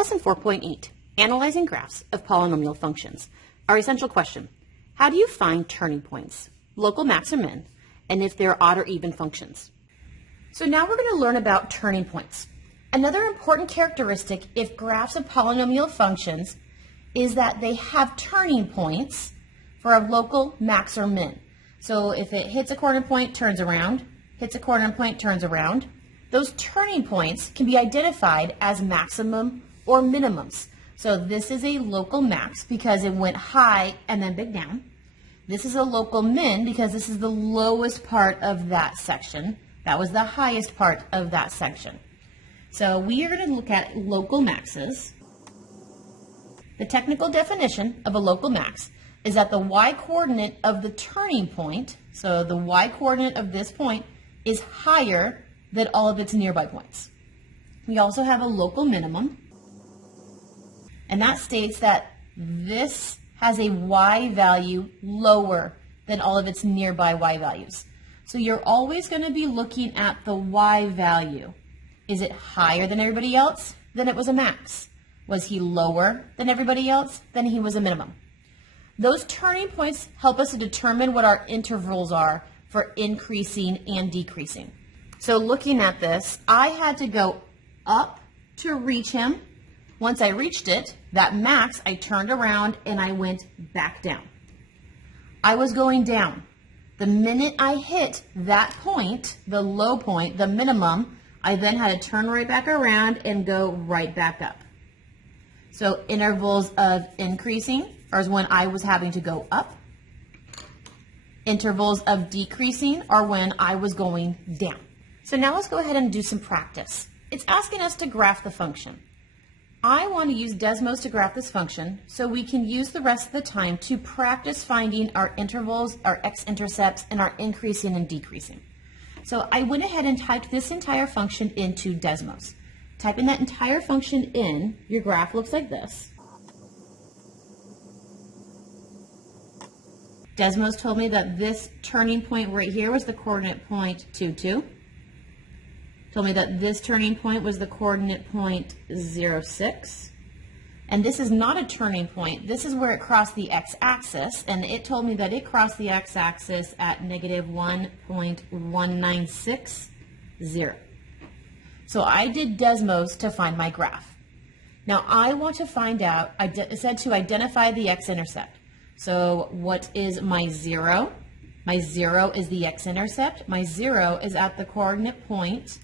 Lesson 4.8, Analyzing Graphs of Polynomial Functions. Our essential question, how do you find turning points, local max or min, and if they're odd or even functions? So now we're going to learn about turning points. Another important characteristic if graphs of polynomial functions is that they have turning points for a local max or min. So if it hits a coordinate point, turns around, hits a coordinate point, turns around, those turning points can be identified as maximum or minimums. So this is a local max because it went high and then big down. This is a local min because this is the lowest part of that section. That was the highest part of that section. So we are going to look at local maxes. The technical definition of a local max is that the y-coordinate of the turning point, so the y-coordinate of this point, is higher than all of its nearby points. We also have a local minimum, and that states that this has a y value lower than all of its nearby y values. So you're always going to be looking at the y value. Is it higher than everybody else? Then it was a max. Was he lower than everybody else? Then he was a minimum. Those turning points help us to determine what our intervals are for increasing and decreasing. So looking at this, I had to go up to reach him. Once I reached it, that max, I turned around and I went back down. I was going down. The minute I hit that point, the low point, the minimum, I then had to turn right back around and go right back up. So intervals of increasing are when I was having to go up. Intervals of decreasing are when I was going down. So now let's go ahead and do some practice. It's asking us to graph the function. I want to use Desmos to graph this function so we can use the rest of the time to practice finding our intervals, our x-intercepts, and our increasing and decreasing. So I went ahead and typed this entire function into Desmos. Typing that entire function in, your graph looks like this. Desmos told me that this turning point right here was the coordinate point 2, 2. Told me that this turning point was the coordinate point 0, 6. And this is not a turning point. This is where it crossed the x-axis, and it told me that it crossed the x-axis at negative 1.1960. So I did Desmos to find my graph. Now I want to find out, it said to identify the x-intercept. So what is my 0? My 0 is the x-intercept. My 0 is at the coordinate point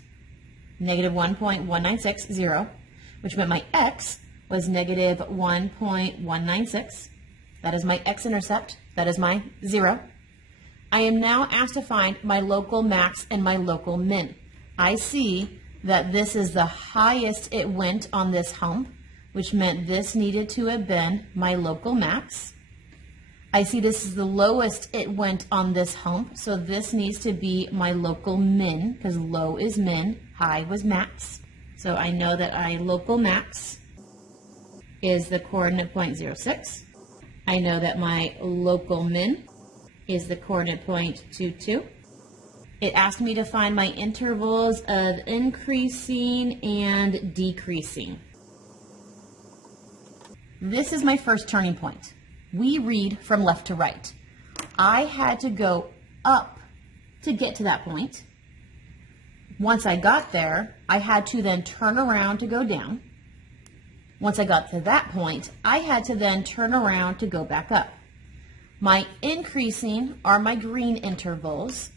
negative 1.1960, which meant my x was negative 1.196. That is my x-intercept. That is my 0. I am now asked to find my local max and my local min. I see that this is the highest it went on this hump, which meant this needed to have been my local max. I see this is the lowest it went on this hump, so this needs to be my local min, because low is min, high was max. So I know that my local max is the coordinate point 0, 6. I know that my local min is the coordinate point 2, 2. It asked me to find my intervals of increasing and decreasing. This is my first turning point. We read from left to right. I had to go up to get to that point. Once I got there, I had to then turn around to go down. Once I got to that point, I had to then turn around to go back up. My increasing are my green intervals.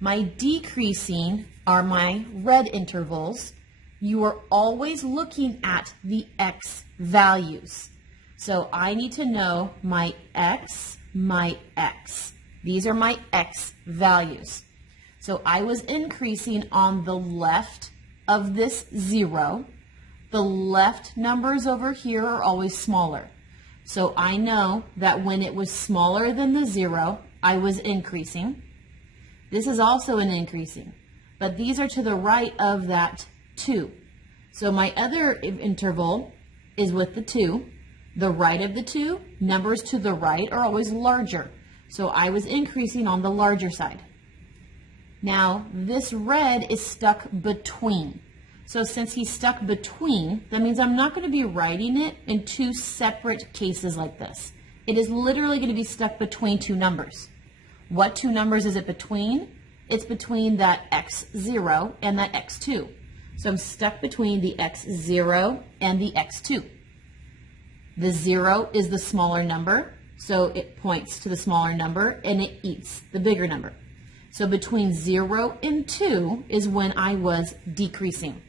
My decreasing are my red intervals. You are always looking at the x values. So I need to know my x, my x. These are my x values. So I was increasing on the left of this 0. The left numbers over here are always smaller. So I know that when it was smaller than the 0, I was increasing. This is also an increasing, but these are to the right of that 2. So my other interval is with the 2. The right of the 2, numbers to the right are always larger. So I was increasing on the larger side. Now this red is stuck between. So since he's stuck between, that means I'm not going to be writing it in two separate cases like this. It is literally going to be stuck between two numbers. What two numbers is it between? It's between that x0 and that x2. So I'm stuck between the x0 and the x2. The 0 is the smaller number, so it points to the smaller number and it eats the bigger number. So between 0 and 2 is when I was decreasing.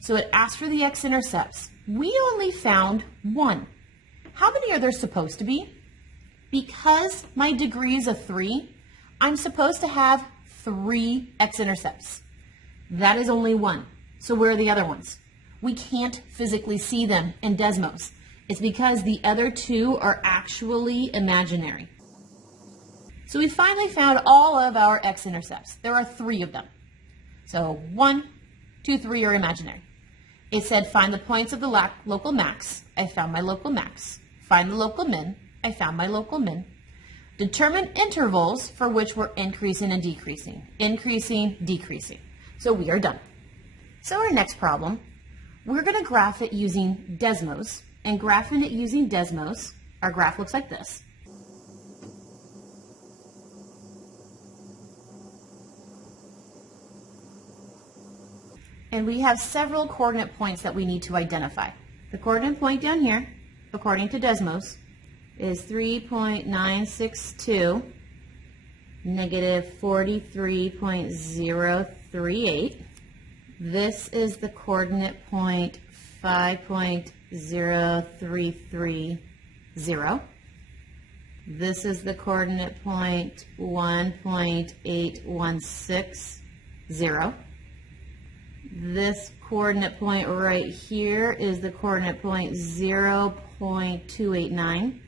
So it asked for the x-intercepts. We only found 1. How many are there supposed to be? Because my degree is a 3, I'm supposed to have 3 x-intercepts. That is only 1. So where are the other ones? We can't physically see them in Desmos. It's because the other 2 are actually imaginary. So we finally found all of our x-intercepts. There are 3 of them. So 1, 2, 3 are imaginary. It said find the points of the local max. I found my local max. Find the local min. I found my local min. Determine intervals for which we're increasing and decreasing. Increasing, decreasing. So we are done. So our next problem, we're going to graph it using Desmos. And graphing it using Desmos, our graph looks like this. And we have several coordinate points that we need to identify. The coordinate point down here, according to Desmos, is 3.962, negative 43.038. This is the coordinate point 5.0330. This is the coordinate point 1.8160. This coordinate point right here is the coordinate point 0.289.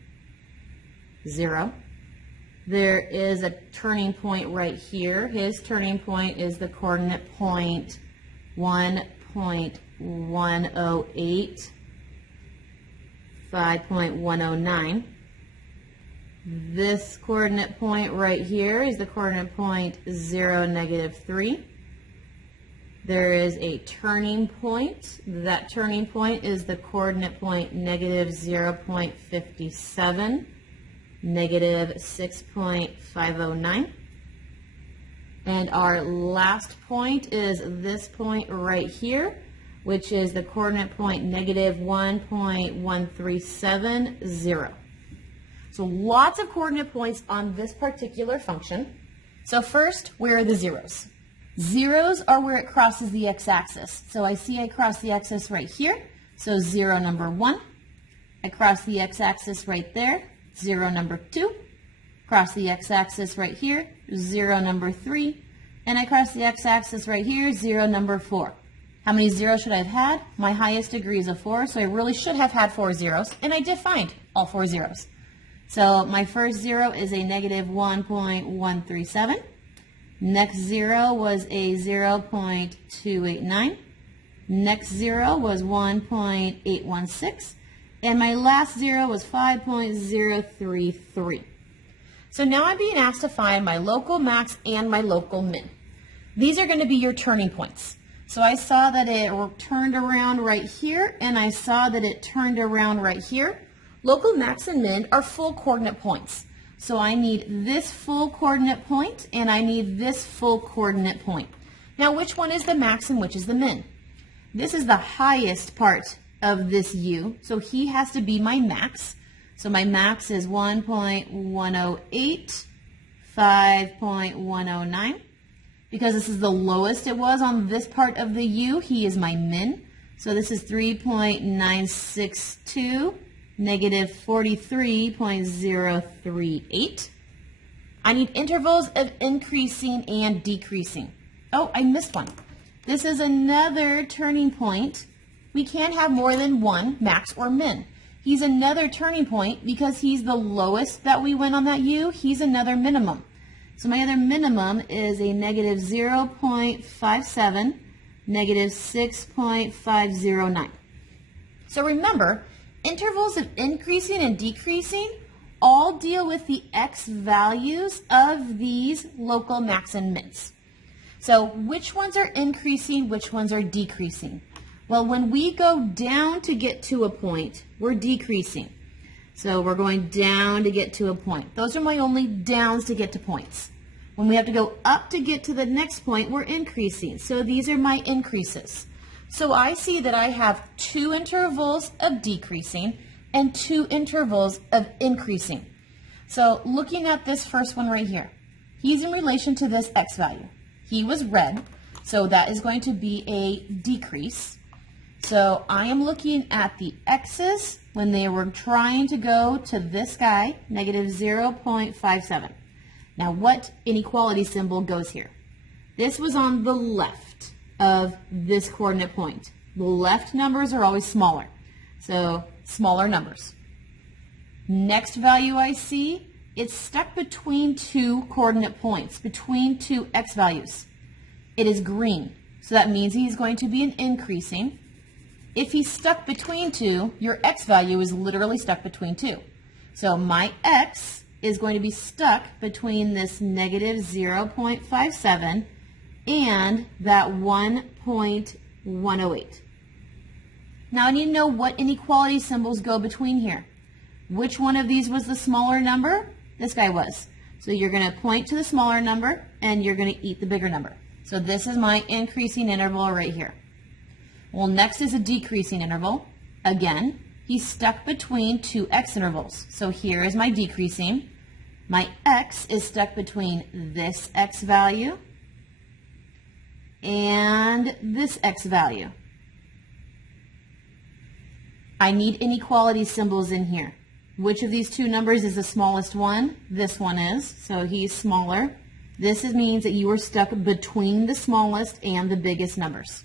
There is a turning point right here. His turning point is the coordinate point 1.108, 5.109. This coordinate point right here is the coordinate point 0, negative 3. There is a turning point. That turning point is the coordinate point negative 0.57, negative 6.509. And our last point is this point right here, which is the coordinate point negative 1.1370. So lots of coordinate points on this particular function. So first, where are the zeros? Zeros are where it crosses the x-axis. So I see I cross the axis right here. So 0 number 1. I cross the x-axis right there. 0 number 2. Cross the x-axis right here. 0 number 3. And I cross the x-axis right here. 0 number 4. How many zeros should I have had? My highest degree is a 4, so I really should have had 4 zeros. And I did find all 4 zeros. So my first 0 is a negative 1.137. Next 0 was a 0.289. Next 0 was 1.816. And my last 0 was 5.033. So now I'm being asked to find my local max and my local min. These are going to be your turning points. So I saw that it turned around right here, and I saw that it turned around right here. Local max and min are full coordinate points. So I need this full coordinate point, and I need this full coordinate point. Now, which one is the max and which is the min? This is the highest part of this U, so he has to be my max. So my max is 1.108, 5.109. Because this is the lowest it was on this part of the U, he is my min. So this is 3.962. Negative 43.038. I need intervals of increasing and decreasing. Oh, I missed one. This is another turning point. We can't have more than one, max or min. He's another turning point because he's the lowest that we went on that U. He's another minimum. So my other minimum is a negative 0.57, negative 6.509. So remember, intervals of increasing and decreasing all deal with the x values of these local max and mins. So which ones are increasing, which ones are decreasing? Well, when we go down to get to a point, we're decreasing. So we're going down to get to a point. Those are my only downs to get to points. When we have to go up to get to the next point, we're increasing. So these are my increases. So I see that I have 2 intervals of decreasing and 2 intervals of increasing. So looking at this first one right here, he's in relation to this x value. He was red, so that is going to be a decrease. So I am looking at the x's when they were trying to go to this guy, negative 0.57. Now what inequality symbol goes here? This was on the left of this coordinate point. The left numbers are always smaller, so smaller numbers. Next value I see, it's stuck between 2 coordinate points, between 2 x values. It is green, so that means he's going to be an increasing. If he's stuck between 2, your x value is literally stuck between 2. So my x is going to be stuck between this negative 0.57 and that 1.108. Now I need to know what inequality symbols go between here. Which one of these was the smaller number? This guy was. So you're going to point to the smaller number and you're going to eat the bigger number. So this is my increasing interval right here. Well, next is a decreasing interval. Again, he's stuck between 2 x intervals. So here is my decreasing. My x is stuck between this x value and this x value. I need inequality symbols in here. Which of these 2 numbers is the smallest one? This one is, so he's smaller. This means that you are stuck between the smallest and the biggest numbers.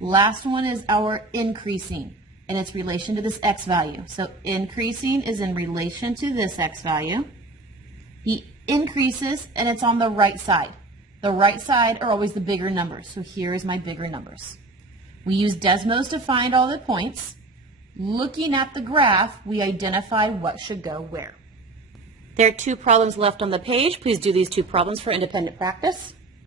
Last one is our increasing, and it's relation to this x value. So increasing is in relation to this x value. He increases, and it's on the right side. The right side are always the bigger numbers, so here is my bigger numbers. We use Desmos to find all the points. Looking at the graph, we identify what should go where. There are 2 problems left on the page. Please do these 2 problems for independent practice.